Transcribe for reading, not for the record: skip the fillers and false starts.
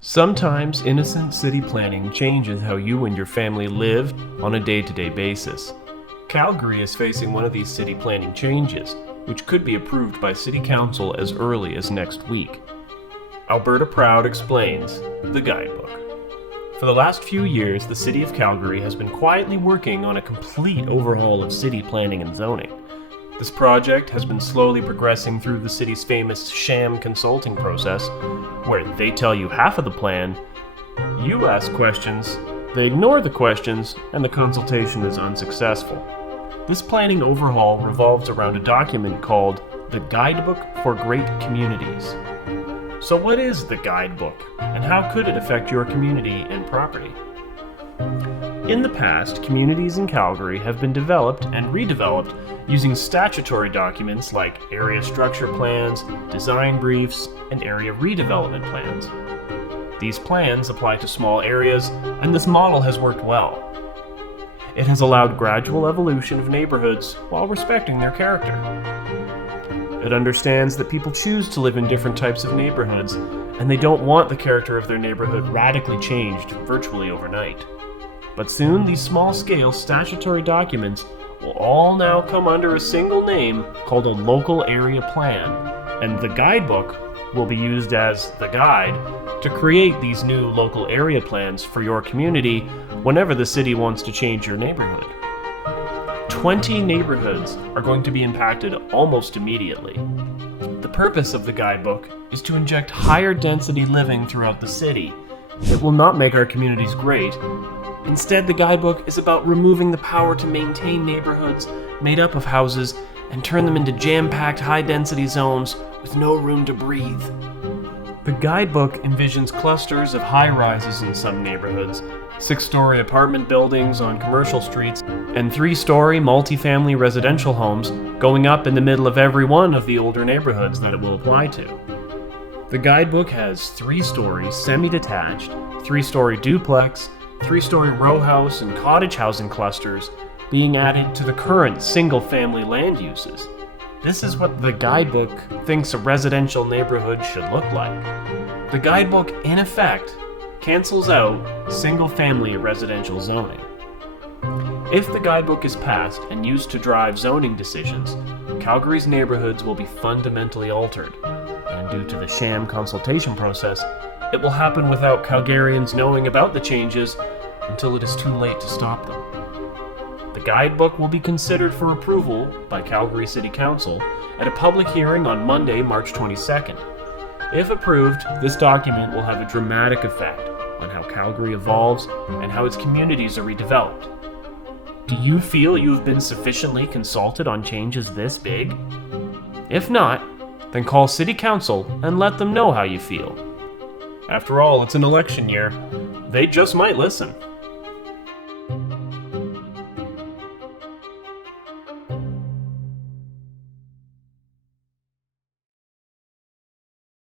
Sometimes innocent city planning changes how you and your family live on a day-to-day basis. Calgary is facing one of these city planning changes, which could be approved by City Council as early as next week. Alberta Proud explains the Guidebook. For the last few years, the City of Calgary has been quietly working on a complete overhaul of city planning and zoning. This project has been slowly progressing through the city's famous sham consulting process, where they tell you half of the plan, you ask questions, they ignore the questions, and the consultation is unsuccessful. This planning overhaul revolves around a document called the Guidebook for Great Communities. So what is the Guidebook, and how could it affect your community and property? In the past, communities in Calgary have been developed and redeveloped using statutory documents like area structure plans, design briefs, and area redevelopment plans. These plans apply to small areas, and this model has worked well. It has allowed gradual evolution of neighborhoods while respecting their character. It understands that people choose to live in different types of neighborhoods, and they don't want the character of their neighborhood radically changed virtually overnight. But soon, these small-scale statutory documents will all now come under a single name called a local area plan, and the Guidebook will be used as the guide to create these new local area plans for your community whenever the city wants to change your neighborhood. 20 neighborhoods are going to be impacted almost immediately. The purpose of the Guidebook is to inject higher density living throughout the city. It will not make our communities great. Instead, the Guidebook is about removing the power to maintain neighborhoods made up of houses and turn them into jam-packed high-density zones with no room to breathe. The Guidebook envisions clusters of high-rises in some neighborhoods, 6-story apartment buildings on commercial streets, and 3-story multifamily residential homes going up in the middle of every one of the older neighborhoods that it will apply to. The Guidebook has 3-story semi-detached, 3-story duplex, 3-story row house and cottage housing clusters being added to the current single-family land uses. This is what the Guidebook thinks a residential neighborhood should look like. The Guidebook, in effect, cancels out single-family residential zoning. If the Guidebook is passed and used to drive zoning decisions, Calgary's neighborhoods will be fundamentally altered, and due to the sham consultation process, it will happen without Calgarians knowing about the changes until it is too late to stop them. The Guidebook will be considered for approval by Calgary City Council at a public hearing on Monday, March 22nd. If approved, this document will have a dramatic effect on how Calgary evolves and how its communities are redeveloped. Do you feel you have been sufficiently consulted on changes this big? If not, then call City Council and let them know how you feel. After all, it's an election year. They just might listen.